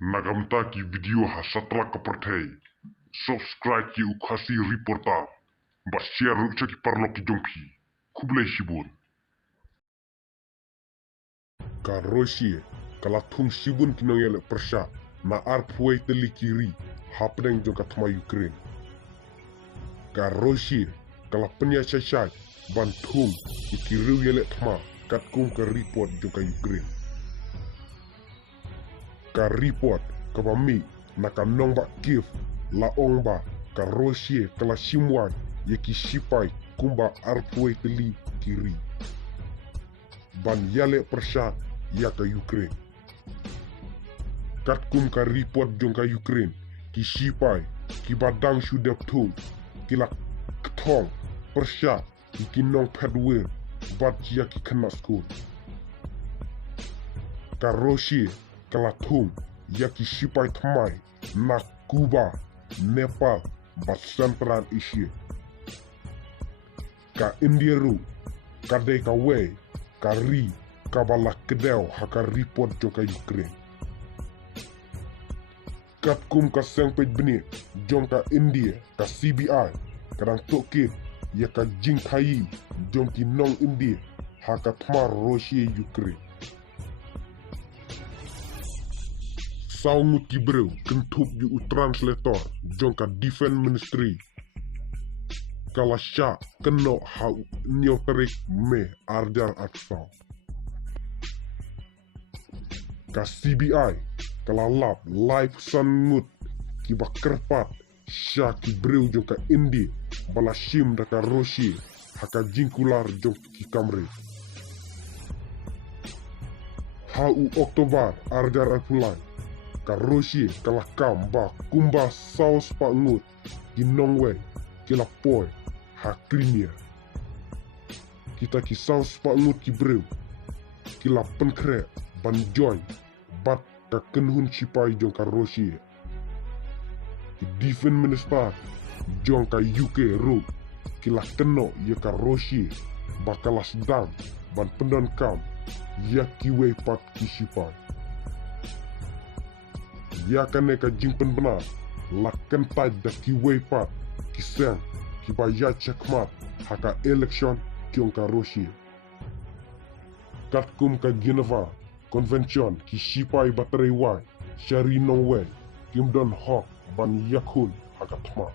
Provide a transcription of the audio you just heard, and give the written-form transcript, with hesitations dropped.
Nagamta ki video ha satra kaperthei. Subscribe ki ukasi reporta. Ba share rukcha ki parlo ki jongki. Kublai shibun. Ka Rosie kala thum shibun kinongele persha na arphuai teli kiri hapdeng jongka thma Ukraine. Ka Rosie kala penya shashai ban thum ikiriu yele thma katkum ka report jongka Ukraine. Ka report ka bami na ka nongba Kiev la ongba ka Rosie kala shimwai yeki shipai kumba arphuai teli kiri. Ban yale persha ya ka Ukraine. Katkum ka report jongka Ukraine ki shipai ki badang shu deptul kila ktong persha ki nong pedwer bad ya ki kena skul. Ka Rosie kala thum ya ki shipai thmai na Cuba, Nepal, ba Central Asia. Ka India ru ka dei ka we ka ri ka bala kedeu haka report jongka Ukraine. Katkum ka sengpej bini jongka India ka CBI kadang tokit ya ka jingkai jongki nong India haka thmar Rosie Ukraine. Saungut kibreu kentup yu translator jongka Defense Ministry kala sya keno ha nyoterik me arjar aksau. Ka CBI kala lap live sangut ki bakerpat sya kibreu jongka India bala shim daka Rosie haka jingkular jongki kamre. Hau Oktober arjar apulai ka Rosie kala kam ba kumba saus pa ngut ki nongwe kila poi ha Crimea. Kita ki saus pa ngut ki breu kila penkre ban join bat ka kenhun sipai jongka Rosie. Ki Defense Minister jongka UK ro kila keno ye ka Rosie bakala sedang ban pendan kam ya kiwe pat ki sipai. Ya kane ka jingpen benar la kentai da ki weipat ki sen ki ba ya checkmat haka election jongka Rosie. Katkum ka Geneva Convention ki shipai baterai wai shari nongwe kim don hok ban yakun haka thma.